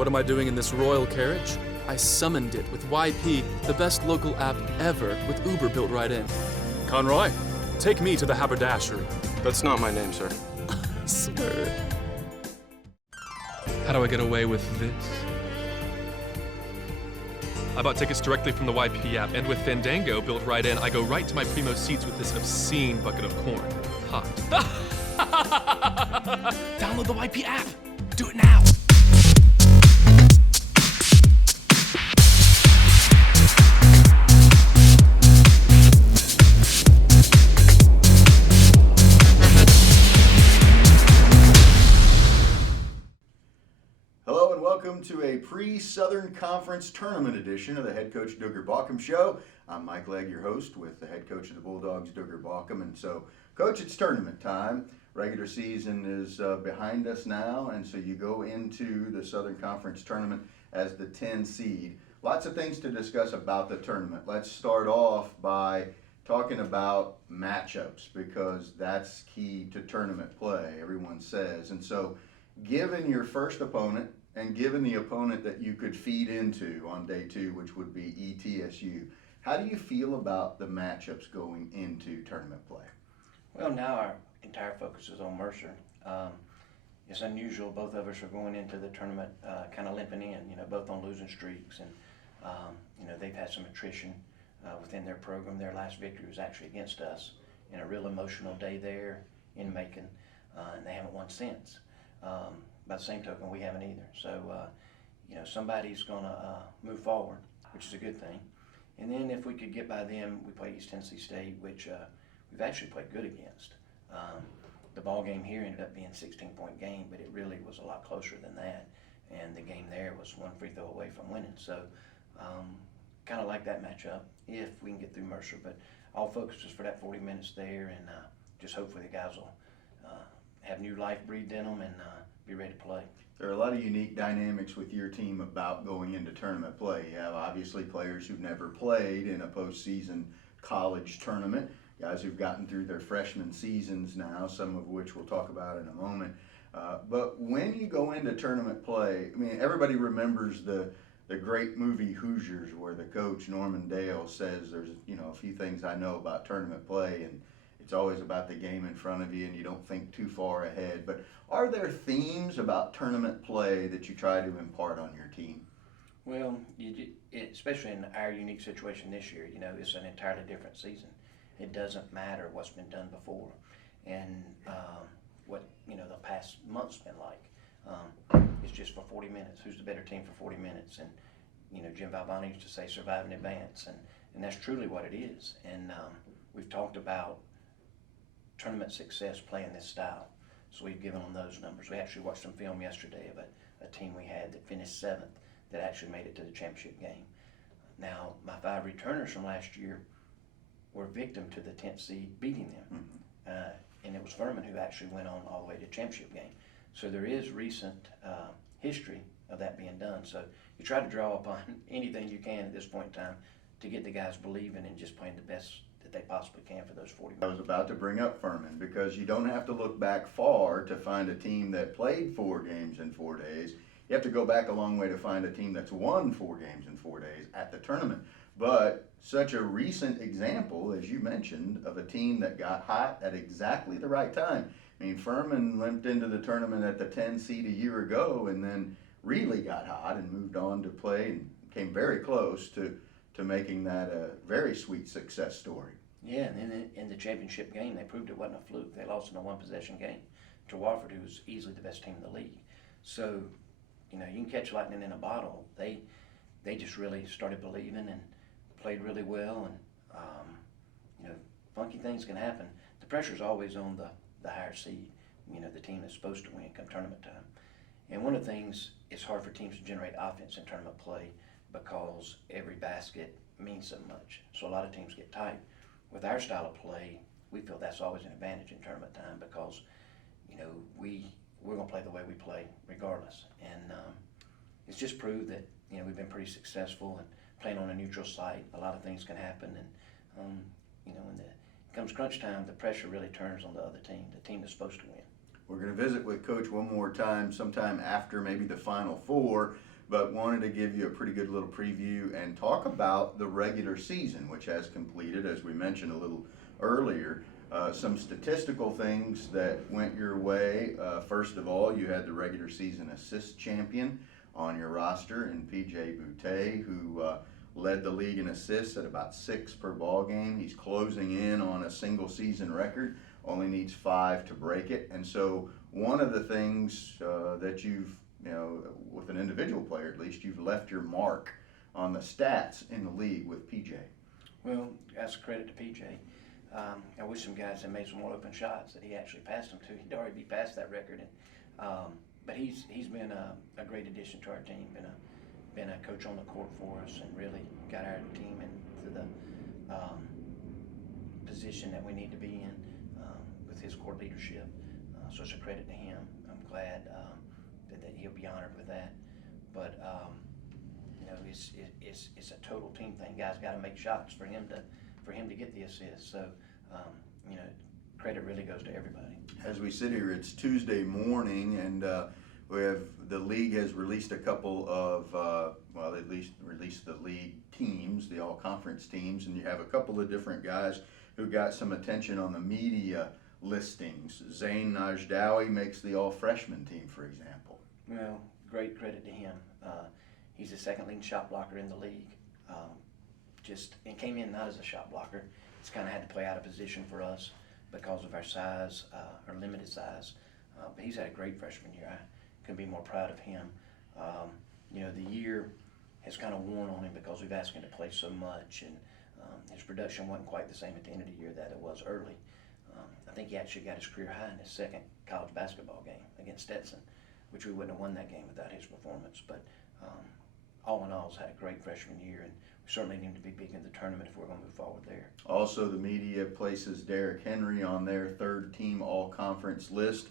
What am I doing in this royal carriage? I summoned it with YP, the best local app ever, with Uber built right in. Conroy, take me to the haberdashery. That's not my name, sir. Sir. How do I get away with this? I bought tickets directly from the YP app, and with Fandango built right in, I go right to my primo seats with this obscene bucket of corn. Hot. Download the YP app. Do it now. Hello and welcome to a pre-Southern Conference Tournament edition of the Head Coach Duggar Baucom Show. I'm Mike Legg, your host, with the head coach of the Bulldogs, Duggar Baucom. And so, Coach, it's tournament time. Regular season is behind us now, and so you go into the Southern Conference Tournament as the 10 seed. Lots of things to discuss about the tournament. Let's start off by talking about matchups, because that's key to tournament play, everyone says. And so, given your first opponent, and given the opponent that you could feed into on day two, which would be ETSU, how do you feel about the matchups going into tournament play? Well, now our entire focus is on Mercer. It's unusual. Both of us are going into the tournament kind of limping in, both on losing streaks. And, they've had some attrition within their program. Their last victory was actually against us in a real emotional day there in Macon, and they haven't won since. By the same token, we haven't either. So, somebody's going to move forward, which is a good thing. And then if we could get by them, we play East Tennessee State, which we've actually played good against. The ball game here ended up being a 16-point game, but it really was a lot closer than that. And the game there was one free throw away from winning. So, kind of like that matchup if we can get through Mercer. But all focus is for that 40 minutes there, and just hopefully the guys will have new life breathed in them and be ready to play. There are a lot of unique dynamics with your team about going into tournament play. You have obviously players who've never played in a postseason college tournament, guys who've gotten through their freshman seasons now, some of which we'll talk about in a moment. But when you go into tournament play, I mean, everybody remembers the great movie Hoosiers, where the coach, Norman Dale, says there's a few things I know about tournament play, and it's always about the game in front of you and you don't think too far ahead. But are there themes about tournament play that you try to impart on your team? Well, especially in our unique situation this year, it's an entirely different season. It doesn't matter what's been done before and what, the past month's been like. It's just for 40 minutes. Who's the better team for 40 minutes? And, Jim Valvani used to say survive in advance, and that's truly what it is. And we've talked about tournament success playing this style. So we've given them those numbers. We actually watched some film yesterday of a team we had that finished 7th that actually made it to the championship game. Now, my 5 returners from last year were victim to the 10th seed beating them. Mm-hmm. And it was Furman who actually went on all the way to the championship game. So there is recent history of that being done. So you try to draw upon anything you can at this point in time to get the guys believing and just playing the best that they possibly can for those 40 minutes. I was about to bring up Furman, because you don't have to look back far to find a team that played 4 games in 4 days. You have to go back a long way to find a team that's won 4 games in 4 days at the tournament. But such a recent example, as you mentioned, of a team that got hot at exactly the right time. I mean, Furman limped into the tournament at the 10 seed a year ago and then really got hot and moved on to play and came very close to making that a very sweet success story. Yeah, and then in the championship game, they proved it wasn't a fluke. They lost in a 1-possession game to Wofford, who was easily the best team in the league. So, you can catch lightning in a bottle. They just really started believing and played really well, and funky things can happen. The pressure's always on the higher seed, the team that's supposed to win come tournament time. And one of the things, it's hard for teams to generate offense in tournament play because every basket means so much. So a lot of teams get tight. With our style of play, we feel that's always an advantage in tournament time because, we're going to play the way we play regardless. And it's just proved that, we've been pretty successful and playing on a neutral site. A lot of things can happen. And, when it comes crunch time, the pressure really turns on the other team, the team that's supposed to win. We're going to visit with Coach one more time sometime after maybe the Final Four. but wanted to give you a pretty good little preview and talk about the regular season, which has completed, as we mentioned a little earlier. Some statistical things that went your way. First of all, you had the regular season assist champion on your roster in PJ Boutte, who led the league in assists at about 6 per ball game. He's closing in on a single season record, only needs 5 to break it. And so one of the things that you've, with an individual player at least, you've left your mark on the stats in the league with PJ. Well, that's credit to PJ. I wish some guys had made some more open shots that he actually passed them to. He'd already be past that record. But he's been a great addition to our team, been a coach on the court for us, and really got our team into the position that we need to be in with his court leadership. So it's a credit to him. I'm glad that he'll be honored with that. But it's a total team thing. Guys got to make shots for him to get the assist. So credit really goes to everybody. As we sit here, it's Tuesday morning, and the league has released a couple of, at least released the league teams, the all-conference teams, and you have a couple of different guys who got some attention on the media listings. Zayn Najdawi makes the all-freshman team, for example. Well, great credit to him. He's the second leading shot blocker in the league. And came in not as a shot blocker. He's kind of had to play out of position for us because of our size, our limited size. But he's had a great freshman year. I couldn't be more proud of him. The year has kind of worn on him because we've asked him to play so much, and his production wasn't quite the same at the end of the year that it was early. I think he actually got his career high in his second college basketball game against Stetson, which we wouldn't have won that game without his performance. But all in all, he's had a great freshman year, and we certainly need to be big in the tournament if we're going to move forward there. Also, the media places Derrick Henry on their third-team all-conference list.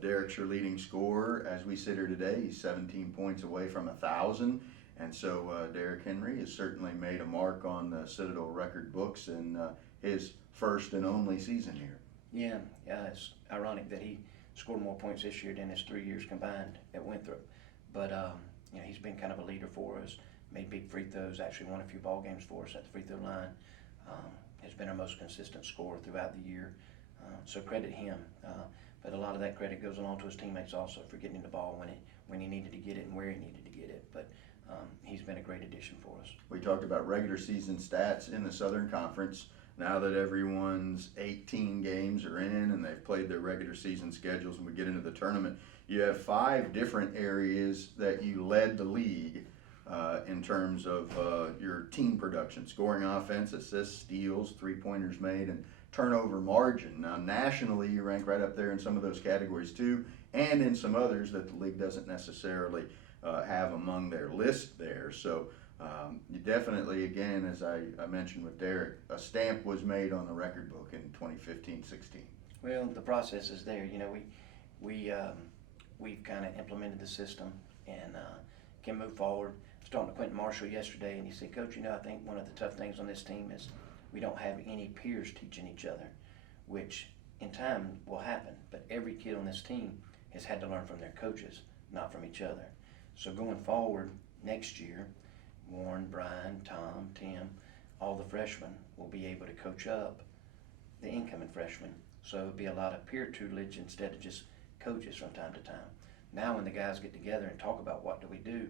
Derrick's your leading scorer. As we sit here today, he's 17 points away from 1,000. And so Derrick Henry has certainly made a mark on the Citadel record books in his first and only season here. Yeah, it's ironic that he scored more points this year than his 3 years combined at Winthrop. But he's been kind of a leader for us, made big free throws, actually won a few ball games for us at the free throw line. Has been our most consistent scorer throughout the year. So credit him. But a lot of that credit goes along to his teammates also for getting him the ball when he needed to get it and where he needed to get it. But he's been a great addition for us. We talked about regular season stats in the Southern Conference. Now that everyone's 18 games are in and they've played their regular season schedules and we get into the tournament, you have 5 different areas that you led the league in terms of your team production: scoring, offense, assists, steals, three-pointers made, and turnover margin. Now nationally, you rank right up there in some of those categories too, and in some others that the league doesn't necessarily have among their list there. So you definitely, again, as I mentioned with Derrick, a stamp was made on the record book in 2015-16. Well, the process is there. We've kind of implemented the system and can move forward. I was talking to Quentin Marshall yesterday, and he said, Coach, I think one of the tough things on this team is we don't have any peers teaching each other, which in time will happen. But every kid on this team has had to learn from their coaches, not from each other. So going forward next year, Warren, Brian, Tom, Tim, all the freshmen will be able to coach up the incoming freshmen. So it'll be a lot of peer tutelage instead of just coaches from time to time. Now when the guys get together and talk about what do we do,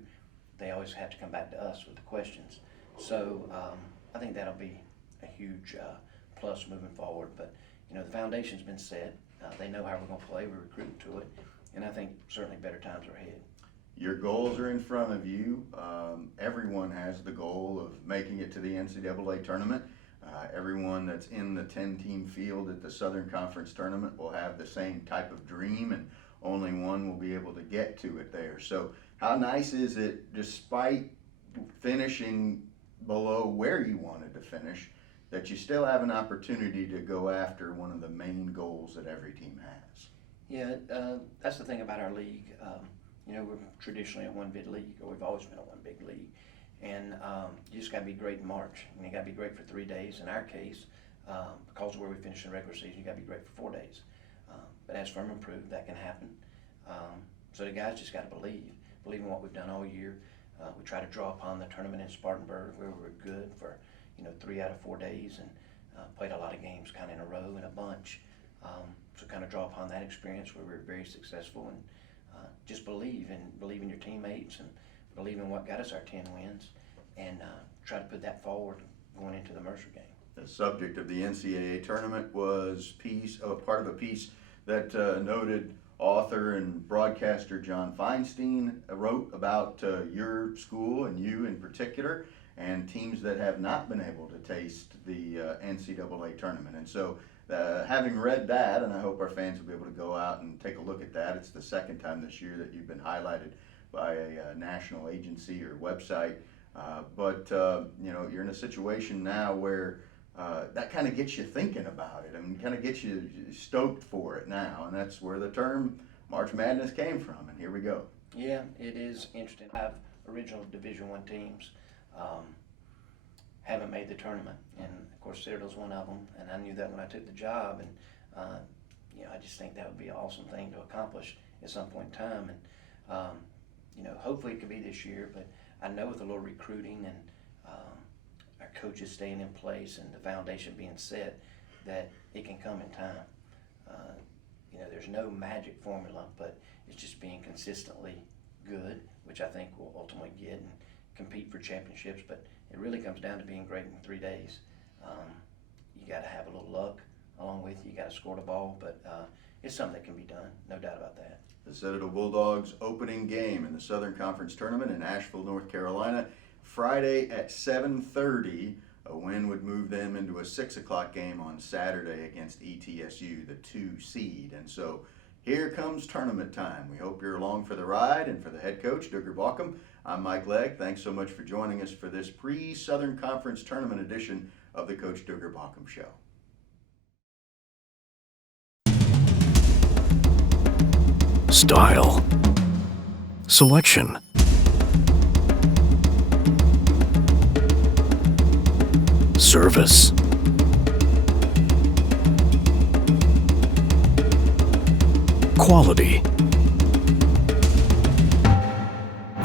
they always have to come back to us with the questions. So I think that'll be a huge plus moving forward. But the foundation's been set. They know how we're going to play. We're recruiting to it, and I think certainly better times are ahead. Your goals are in front of you. Everyone has the goal of making it to the NCAA tournament. Everyone that's in the 10-team field at the Southern Conference tournament will have the same type of dream, and only one will be able to get to it there. So how nice is it, despite finishing below where you wanted to finish, that you still have an opportunity to go after one of the main goals that every team has? Yeah, that's the thing about our league. We're traditionally a one big league, or we've always been a one big league. And you just got to be great in March. You got to be great for 3 days. In our case, because of where we finish in the regular season, you got to be great for 4 days. But as firm improved, that can happen. So the guys just got to believe in what we've done all year. We try to draw upon the tournament in Spartanburg where we were good for 3 out of 4 days, and played a lot of games kind of in a row in a bunch. So kind of draw upon that experience where we were very successful, and just believe in your teammates and believe in what got us our 10 wins, and try to put that forward going into the Mercer game. The subject of the NCAA tournament was part of a piece that noted author and broadcaster John Feinstein wrote about your school and you in particular, and teams that have not been able to taste the NCAA tournament. And so having read that, and I hope our fans will be able to go out and take a look at that. It's the second time this year that you've been highlighted by a national agency or website. But you're in a situation now where that kind of gets you thinking about it. I mean, kind of gets you stoked for it now, and that's where the term March Madness came from, and here we go. Yeah, it is interesting. I have original Division I teams haven't made the tournament, and of course Citadel's one of them, and I knew that when I took the job, and I just think that would be an awesome thing to accomplish at some point in time, and hopefully it could be this year, but I know with a little recruiting and our coaches staying in place and the foundation being set, that it can come in time. There's no magic formula, but it's just being consistently good, which I think we'll ultimately get and compete for championships. But it really comes down to being great in 3 days. You got to have a little luck along with you. You got to score the ball, but it's something that can be done, no doubt about that. The Citadel Bulldogs opening game in the Southern Conference Tournament in Asheville, North Carolina, Friday at 7:30. A win would move them into a 6 o'clock game on Saturday against ETSU, the 2 seed. And so here comes tournament time. We hope you're along for the ride. And for the head coach, Duggar Baucom, I'm Mike Legg. Thanks so much for joining us for this pre-Southern Conference Tournament edition of the Coach Duggar Baucom Show. Style, selection, service, quality,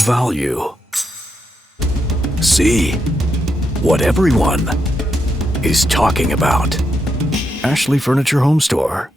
value. See what everyone is talking about. Ashley Furniture Home Store.